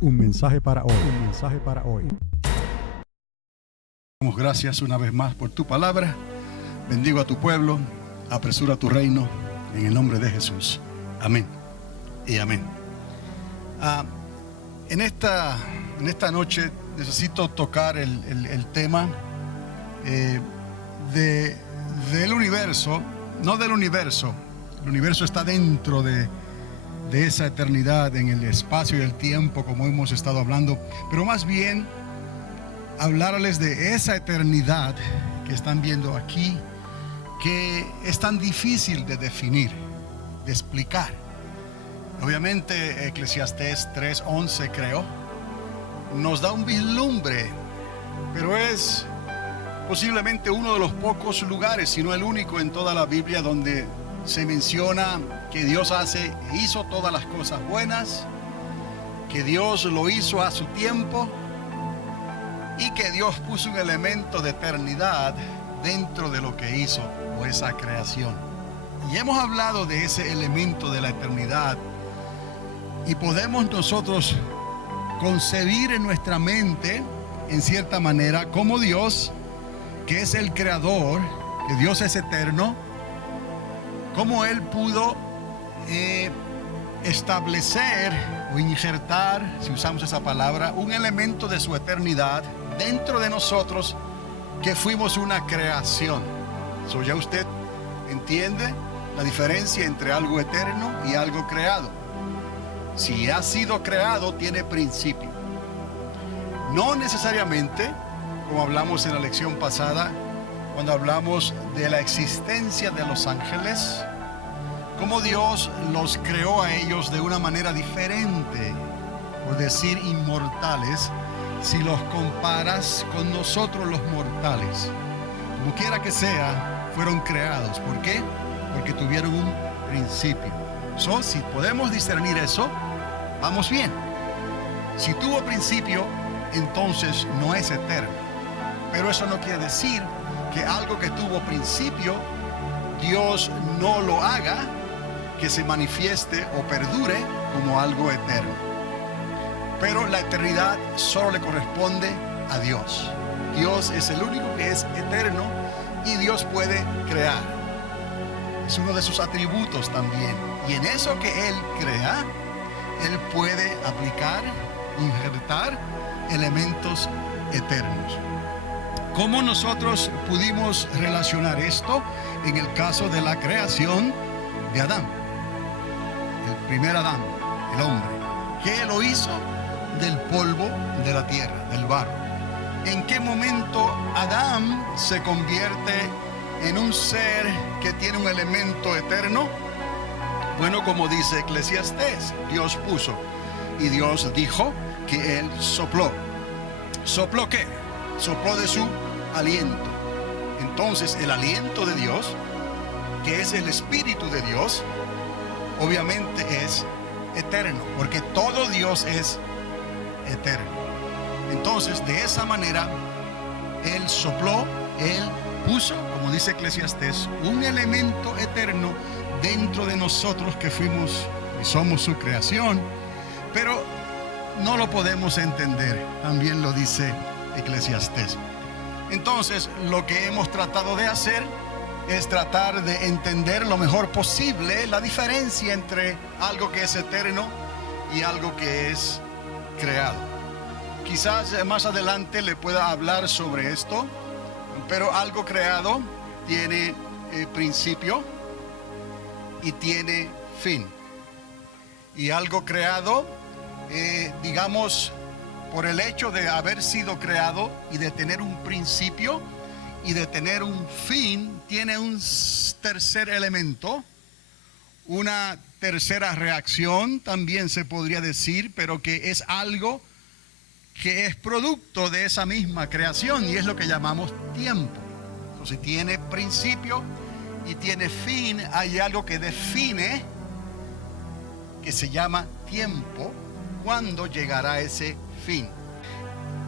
Un mensaje para hoy. Un mensaje para hoy. Damos gracias una vez más por tu palabra. Bendigo a tu pueblo. Apresura tu reino. En el nombre de Jesús. Amén. Y amén. En esta noche necesito tocar el tema del universo. No del universo. El universo está dentro de esa eternidad, en el espacio y el tiempo, como hemos estado hablando, pero más bien hablarles de esa eternidad que están viendo aquí, que es tan difícil de definir, de explicar. Obviamente Eclesiastés 3:11, creo, nos da un vislumbre, pero es posiblemente uno de los pocos lugares, si no el único en toda la Biblia, donde se menciona que Dios hizo todas las cosas buenas, que Dios lo hizo a su tiempo y que Dios puso un elemento de eternidad dentro de lo que hizo o esa creación. Y hemos hablado de ese elemento de la eternidad y podemos nosotros concebir en nuestra mente, en cierta manera, como Dios, que es el creador, que Dios es eterno, cómo Él pudo establecer o injertar, si usamos esa palabra, un elemento de su eternidad dentro de nosotros, que fuimos una creación. Ya usted entiende la diferencia entre algo eterno y algo creado. Si ha sido creado, tiene principio. No necesariamente, como hablamos en la lección pasada, cuando hablamos de la existencia de los ángeles, cómo Dios los creó a ellos de una manera diferente, por decir inmortales, si los comparas con nosotros los mortales. Como quiera que sea, fueron creados. ¿Por qué? Porque tuvieron un principio. Si podemos discernir eso, vamos bien. Si tuvo principio, entonces no es eterno. Pero eso no quiere decir que algo que tuvo principio, Dios no lo haga, que se manifieste o perdure como algo eterno. Pero la eternidad solo le corresponde a Dios. Dios es el único que es eterno y Dios puede crear. Es uno de sus atributos también. Y en eso que Él crea, Él puede aplicar, injertar elementos eternos. ¿Cómo nosotros pudimos relacionar esto en el caso de la creación de Adán? El primer Adán, el hombre. ¿Qué lo hizo? Del polvo de la tierra, del barro. ¿En qué momento Adán se convierte en un ser que tiene un elemento eterno? Bueno, como dice Eclesiastés, Dios puso y Dios dijo que Él sopló. ¿Sopló qué? Sopló de su aliento. Entonces el aliento de Dios, que es el Espíritu de Dios, obviamente es eterno, porque todo Dios es eterno. Entonces, de esa manera, Él sopló, Él puso, como dice Eclesiastés, un elemento eterno dentro de nosotros que fuimos y somos su creación, pero no lo podemos entender, también lo dice Eclesiastés. Entonces, lo que hemos tratado de hacer es tratar de entender lo mejor posible la diferencia entre algo que es eterno y algo que es creado. Quizás más adelante le pueda hablar sobre esto, pero algo creado tiene principio y tiene fin. Y algo creado, digamos, por el hecho de haber sido creado y de tener un principio y de tener un fin, tiene un tercer elemento, una tercera reacción, también se podría decir, pero que es algo que es producto de esa misma creación y es lo que llamamos tiempo. Entonces tiene principio y tiene fin. Hay algo que define, que se llama tiempo, cuando llegará ese fin.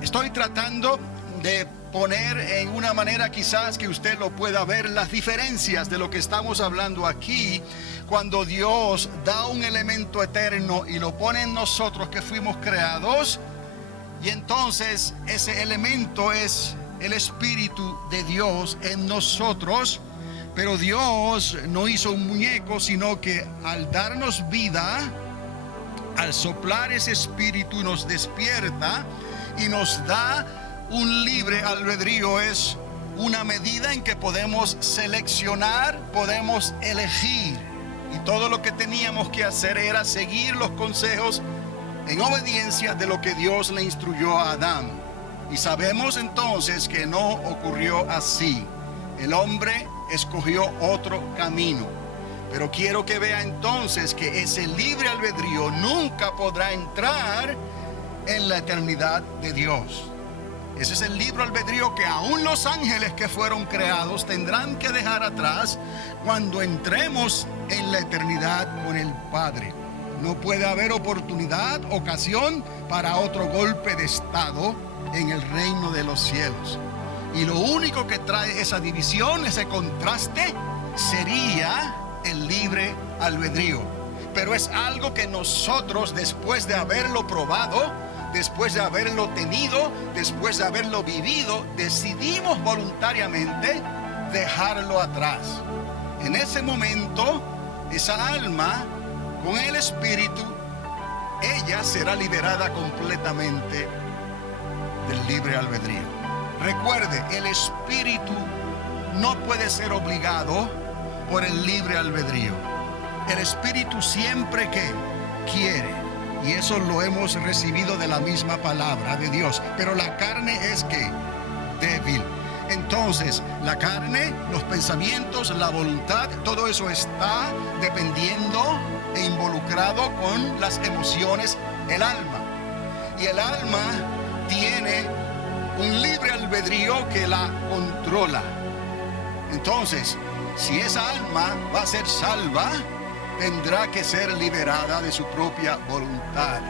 Estoy tratando de poner en una manera quizás que usted lo pueda ver las diferencias de lo que estamos hablando aquí, cuando Dios da un elemento eterno y lo pone en nosotros que fuimos creados, y entonces ese elemento es el Espíritu de Dios en nosotros. Pero Dios no hizo un muñeco, sino que al darnos vida, al soplar ese espíritu, nos despierta y nos da un libre albedrío. Es una medida en que podemos seleccionar, podemos elegir. Y todo lo que teníamos que hacer era seguir los consejos en obediencia de lo que Dios le instruyó a Adán. Y sabemos entonces que no ocurrió así. El hombre escogió otro camino. Pero quiero que vea entonces que ese libre albedrío nunca podrá entrar en la eternidad de Dios. Ese es el libre albedrío que aún los ángeles que fueron creados tendrán que dejar atrás cuando entremos en la eternidad con el Padre. No puede haber oportunidad, ocasión para otro golpe de estado en el reino de los cielos. Y lo único que trae esa división, ese contraste, sería el libre albedrío. Pero es algo que nosotros, después de haberlo probado, después de haberlo tenido, después de haberlo vivido, decidimos voluntariamente dejarlo atrás. En ese momento, esa alma con el Espíritu, ella será liberada completamente del libre albedrío. Recuerde, el Espíritu no puede ser obligado por el libre albedrío. El Espíritu siempre que quiere, y eso lo hemos recibido de la misma palabra de Dios. Pero la carne es que débil. Entonces, la carne, los pensamientos, la voluntad, todo eso está dependiendo e involucrado con las emociones, el alma. Y el alma tiene un libre albedrío que la controla. Entonces, si esa alma va a ser salva, tendrá que ser liberada de su propia voluntad.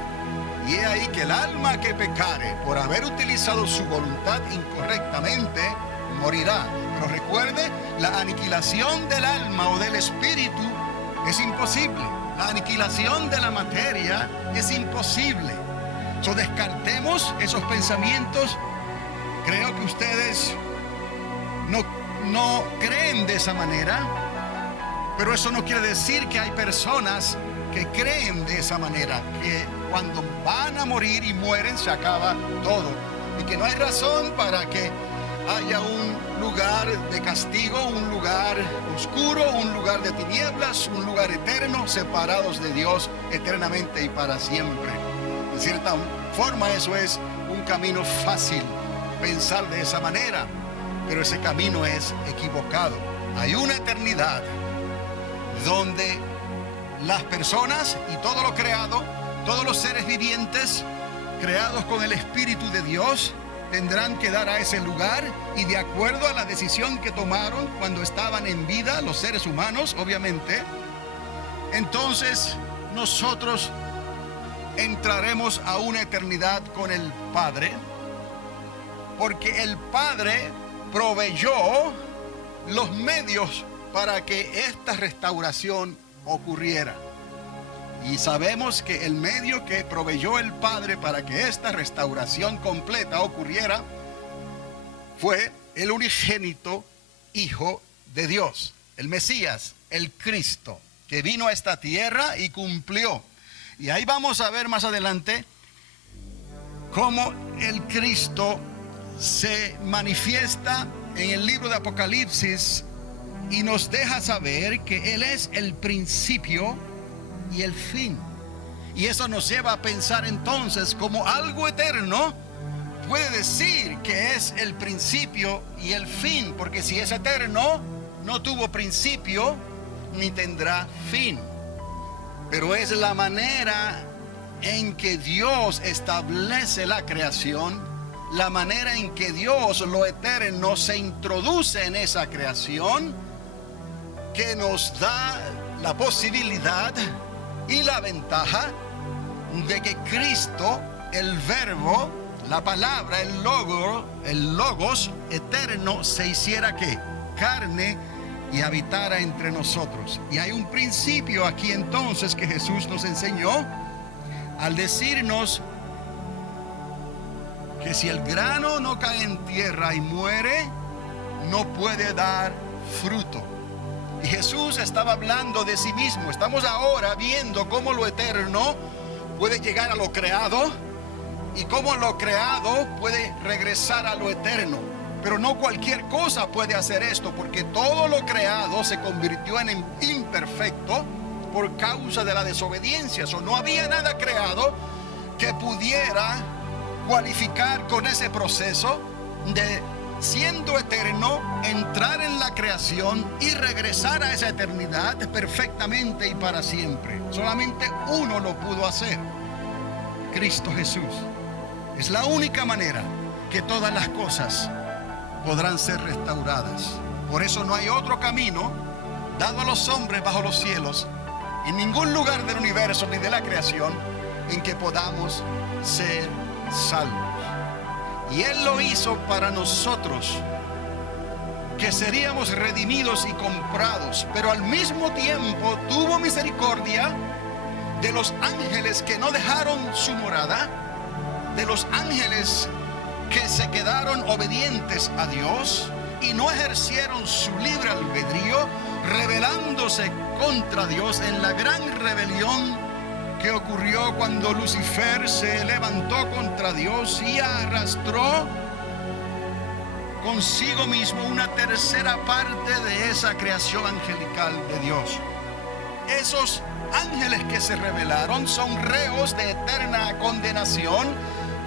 Y es ahí que el alma que pecare por haber utilizado su voluntad incorrectamente, morirá. Pero recuerde, la aniquilación del alma o del espíritu es imposible. La aniquilación de la materia es imposible. So, descartemos esos pensamientos. Creo que ustedes no creen de esa manera, pero eso no quiere decir que hay personas que creen de esa manera, que cuando van a morir y mueren se acaba todo, y que no hay razón para que haya un lugar de castigo, un lugar oscuro, un lugar de tinieblas, un lugar eterno, separados de Dios eternamente y para siempre. En cierta forma eso es un camino fácil, pensar de esa manera, pero ese camino es equivocado. Hay una eternidad donde las personas y todo lo creado, todos los seres vivientes creados con el Espíritu de Dios, tendrán que dar a ese lugar, y de acuerdo a la decisión que tomaron cuando estaban en vida, los seres humanos, obviamente, entonces nosotros entraremos a una eternidad con el Padre, porque el Padre proveyó los medios para que esta restauración ocurriera. Y sabemos que el medio que proveyó el Padre para que esta restauración completa ocurriera fue el unigénito Hijo de Dios, el Mesías, el Cristo, que vino a esta tierra y cumplió. Y ahí vamos a ver más adelante cómo el Cristo se manifiesta en el libro de Apocalipsis y nos deja saber que Él es el principio y el fin. Y eso nos lleva a pensar entonces como algo eterno puede decir que es el principio y el fin, porque si es eterno, no tuvo principio ni tendrá fin. Pero es la manera en que Dios establece la creación, la manera en que Dios, lo eterno, se introduce en esa creación, que nos da la posibilidad y la ventaja de que Cristo, el Verbo, la palabra, el logos eterno se hiciera ¿qué? Carne y habitara entre nosotros. Y hay un principio aquí entonces que Jesús nos enseñó al decirnos que si el grano no cae en tierra y muere, no puede dar fruto. Y Jesús estaba hablando de sí mismo. Estamos ahora viendo cómo lo eterno puede llegar a lo creado y cómo lo creado puede regresar a lo eterno. Pero no cualquier cosa puede hacer esto, porque todo lo creado se convirtió en imperfecto por causa de la desobediencia. No había nada creado que pudiera cualificar con ese proceso de, siendo eterno, entrar en la creación y regresar a esa eternidad perfectamente y para siempre. Solamente uno lo pudo hacer: Cristo Jesús. Es la única manera que todas las cosas podrán ser restauradas. Por eso no hay otro camino dado a los hombres bajo los cielos, en ningún lugar del universo ni de la creación, en que podamos ser salvos. Y Él lo hizo para nosotros, que seríamos redimidos y comprados, pero al mismo tiempo tuvo misericordia de los ángeles que no dejaron su morada, de los ángeles que se quedaron obedientes a Dios y no ejercieron su libre albedrío, rebelándose contra Dios en la gran rebelión que ocurrió cuando Lucifer se levantó contra Dios y arrastró consigo mismo una tercera parte de esa creación angelical de Dios. Esos ángeles que se rebelaron son reos de eterna condenación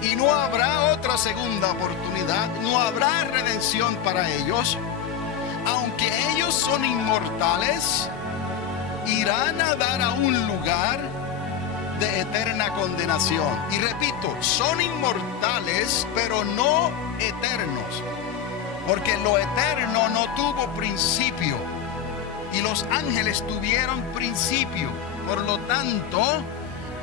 y no habrá otra segunda oportunidad, no habrá redención para ellos. Aunque ellos son inmortales, irán a dar a un lugar de eterna condenación. Y repito, son inmortales, pero no eternos, porque lo eterno no tuvo principio y los ángeles tuvieron principio. Por lo tanto,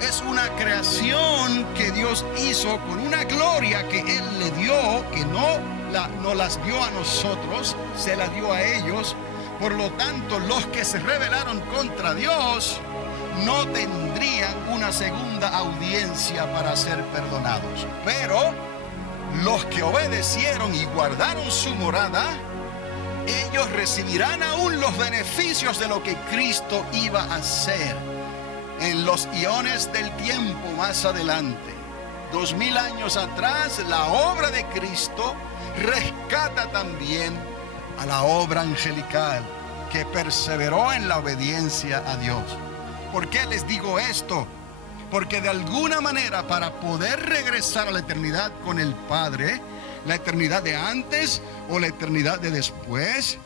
es una creación que Dios hizo con una gloria que Él le dio, que no las dio a nosotros, se la dio a ellos. Por lo tanto, los que se rebelaron contra Dios no tendrían una segunda audiencia para ser perdonados. Pero los que obedecieron y guardaron su morada, ellos recibirán aún los beneficios de lo que Cristo iba a hacer en los eones del tiempo más adelante. 2000 años atrás, la obra de Cristo rescata también a la obra angelical que perseveró en la obediencia a Dios. ¿Por qué les digo esto? Porque de alguna manera, para poder regresar a la eternidad con el Padre, la eternidad de antes o la eternidad de después,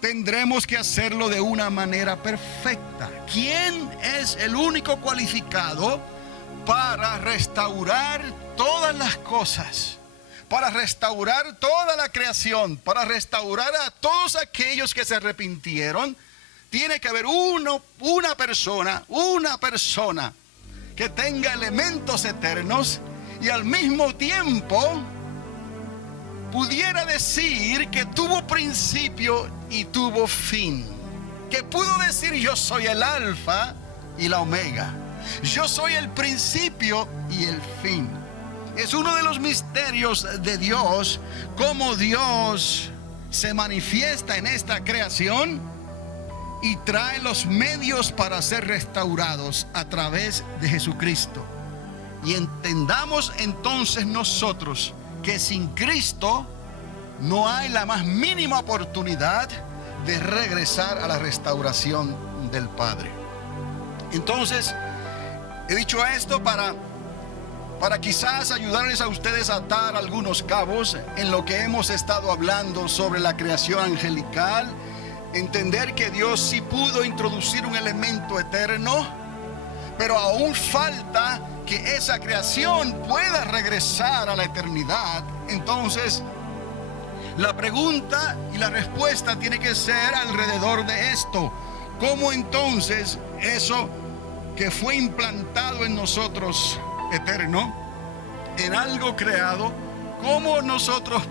tendremos que hacerlo de una manera perfecta. ¿Quién es el único cualificado para restaurar todas las cosas? Para restaurar toda la creación, para restaurar a todos aquellos que se arrepintieron. Tiene que haber una persona que tenga elementos eternos y al mismo tiempo pudiera decir que tuvo principio y tuvo fin. Que pudo decir: yo soy el alfa y la omega. Yo soy el principio y el fin. Es uno de los misterios de Dios, cómo Dios se manifiesta en esta creación y trae los medios para ser restaurados a través de Jesucristo. Y entendamos entonces nosotros que sin Cristo no hay la más mínima oportunidad de regresar a la restauración del Padre. Entonces, he dicho esto para quizás ayudarles a ustedes a atar algunos cabos en lo que hemos estado hablando sobre la creación angelical. Entender que Dios sí pudo introducir un elemento eterno, pero aún falta que esa creación pueda regresar a la eternidad. Entonces, la pregunta y la respuesta tiene que ser alrededor de esto. ¿Cómo entonces eso que fue implantado en nosotros eterno, en algo creado, ¿cómo nosotros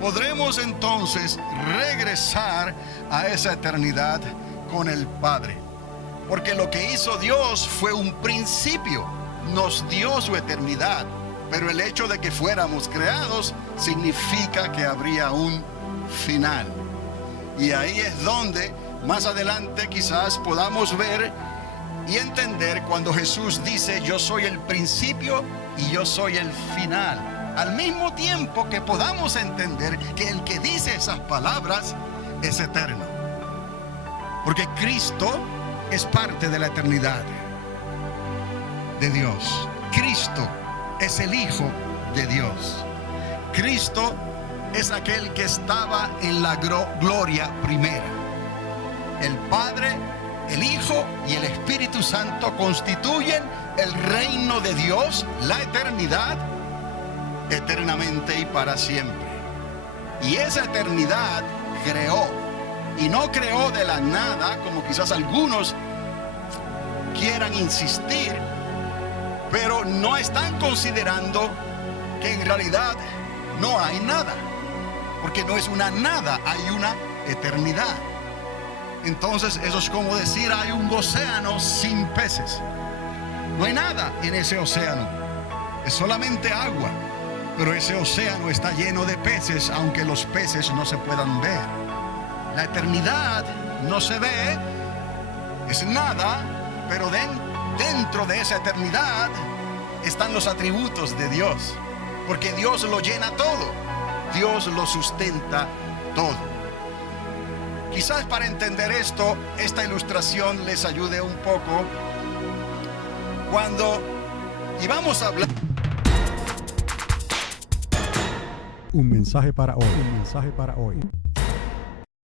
podremos entonces regresar a esa eternidad con el Padre? Porque lo que hizo Dios fue un principio, nos dio su eternidad, pero el hecho de que fuéramos creados significa que habría un final. Y ahí es donde más adelante quizás podamos ver y entender cuando Jesús dice: yo soy el principio y yo soy el final. Al mismo tiempo que podamos entender que el que dice esas palabras es eterno. Porque Cristo es parte de la eternidad de Dios. Cristo es el Hijo de Dios. Cristo es aquel que estaba en la gloria primera. El Padre, el Hijo y el Espíritu Santo constituyen el reino de Dios, la eternidad, eternamente y para siempre. Y esa eternidad creó, y no creó de la nada, como quizás algunos quieran insistir, pero no están considerando que en realidad no hay nada, porque no es una nada, hay una eternidad. Entonces eso es como decir: hay un océano sin peces. No hay nada en ese océano, es solamente agua, pero ese océano está lleno de peces, aunque los peces no se puedan ver. La eternidad no se ve, es nada, pero dentro de esa eternidad están los atributos de Dios, porque Dios lo llena todo, Dios lo sustenta todo. Quizás para entender esto, esta ilustración les ayude un poco cuando íbamos a hablar. Un mensaje para hoy. Un mensaje para hoy.